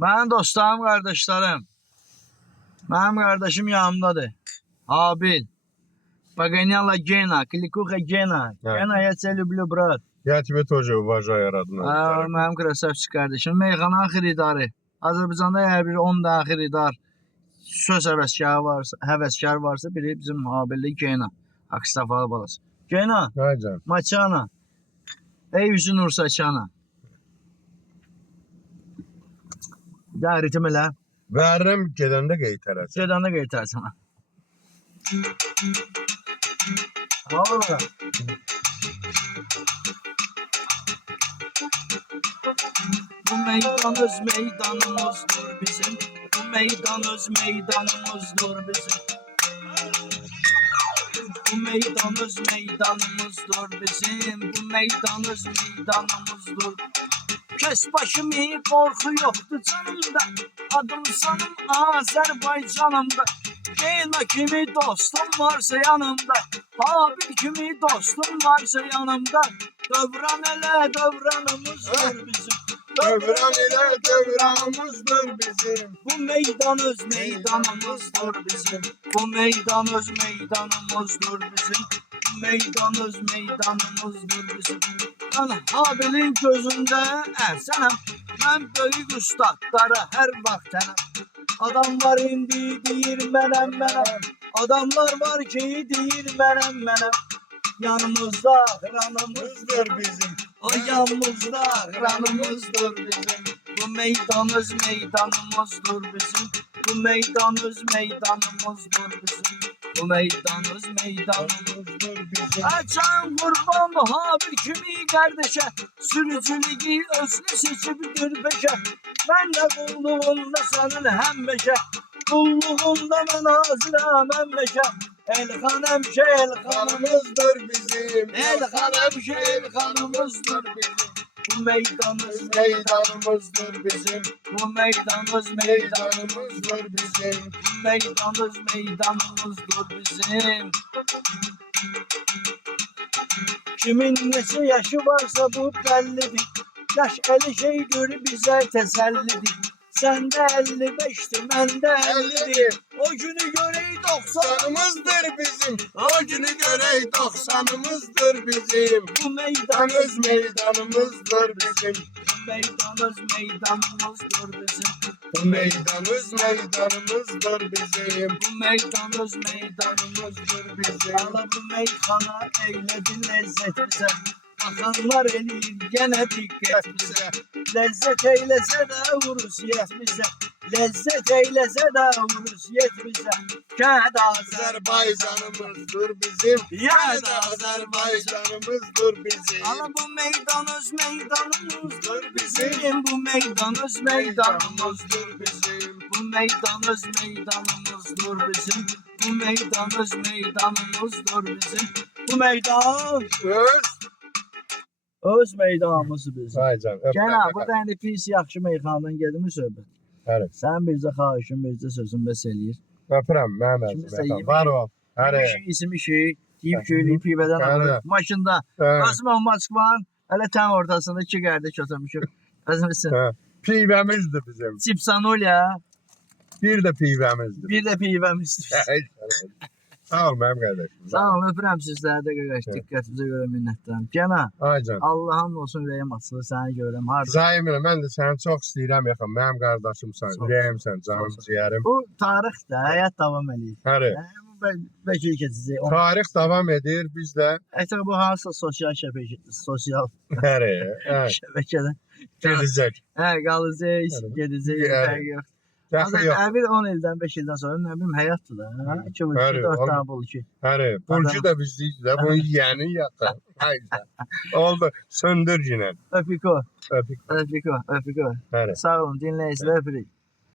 Mənim dostlarım, qardaşlarım. Mənim qardaşım yanımdadır. Habil. Pogonyala Gena, Klikuxa Gena. Evet. Gena, я тебя люблю, брат. Я тебя тоже уважаю, родной. Mənim krasavçı qardaşım. Meyxana xiridarı. Azərbaycanda hər bir 10 dənə xiridar söz həvəskar varsa, biri bizim Habilli Gena. Akstafalı balası. Gena, Aycan. Maçana. Ey üzün Ursaçana. Ya ritim elə. Veririm gedəndə qeytərəsin. Gedəndə qeytərsən. Vallahi. Bu meydan öz meydanımızdır bizim. Bu meydan öz meydanımızdır bizim. Bu meydan öz meydanımızdır bizim. Bu meydan öz meydanımızdır. Kes başımı, korku yoktu canımda. Adım sanım Azerbaycanımda. Geyla kimi dostum varsa yanımda. Habil kimi dostum varsa yanımda. Dövran ele dövranımızdır bizim. Dövran ilə dövranımızdır bizim. Bu meydan öz meydanımızdır bizim. Bu meydan öz meydanımızdır bizim. Bu meydan öz meydanımızdır bizim. Ben Habil'in gözünde ersenem. Ben büyük ustadlara her vaktenem. Adamlar indi deyir menem. Adamlar var ki deyir menem. Yanımızda ranımızdır bizim. O yanımızda ranımızdır bizim. Bu meydan öz meydanımızdır bizim. Bu meydan öz meydanımızdır bizim. Bu meydan öz meydanımızdır bizim. Açan kurban Habil kimi kardeşe. Sürücülüğü özünü seçibidir peşe. Ben de kulluğunda senin hem beşe. Kulluğunda ben hazırım hem beşe. Elxanım elxanımızdır bizim. Elxanım elxanımızdır bizim. Bu meydanımız Meydanımızdır bizim. Bu meydanımız Meydanımızdır bizim. Bu meydanımız meydanımızdır bizim. Kimin nesi yaşı varsa bu bellidir. Yaş 50 şeydir bize tesellidir. Sen de 55'ti, ben de 50'dir. O günü görey 90. Canımızdır bizim. O günü görey 90'ımızdır bizim. Bu meydanımız Canımız meydanımızdır bizim. Bu meydanımız meydanımızdır bizim. Bu meydanımız meydanımızdır bizim. Bu meydanımız meydanımızdır bizim. Ala bu meyxana eylədi lezzet bize. Bakanlar eləyir gene dikkat bize. Lezzet eyləsə də Rusiyyət bizə. Lezzet eyləsə də Rusiyyət bizə. Kəd Azerbaycanımızdır bizim. Kəd Azerbaycanımızdır bizim. Ala bu meydanımız meydanımızdır bizim. Bu meydanımız meydanımızdır bizim. Bu meydanımız meydanımızdır bizim. Bu meydanımız meydanımızdır bizim. Bu meydan öz meydanımız bizim. Aycan. Gene burada indi pis yaxşı meyxanadan gedim söhbət. Evet. Sən bircə xahişin, bircə sözün bəs eləyir. Öpürəm mənim Kimsə əzizim. yiyib- Var ol. Həri. İsim işi, deyib köylüyü pivədən Bəli. alır. Maşında Qasımov Moskvanın elə tən ortasında iki qardaş oturmuşuq. Özümüzün. Pivəmizdir bizim. Cipsanolya, Bir də pivəmizdir. bir də pivəmiz. Sağ ol mənim qardaşım. Sağ olun, öpürəm sizləri də qardaş. Diqqətinizə görə minnətdaram. Gənə Aycan. Allah'ın olsun ürəyim açılır səni görürəm. Harda? Zahimlə mən də səni çox istəyirəm yaxın. Mənim qardaşımsan, Sağ ol. ürəyimsən, canım ciyərim. Bu tarixdə həyat davam eləyir. Həri. Bəlkə keçəcək. Tarix davam edir, biz də Əsas bu hansısa sosial sosial həri. şəbəkədə. Gedəcək. Qalacaq, Hə. gedəcək, Yəni, fərqi yox. Dəxli yox. Bir 10 ildən, 5 ildən sonra nə bilim həyatdır da. 2 bu 2, Bəli, 4 oğlum. tane bul 2. Həri. Burcu da bizdik də, bunu yiyəni yaxın. Aycan. Oldu. Söndür yine. Öpük o, Öpük. öpük o, öpük o. Həri. Sağ olun, dinləyicilər öpürük.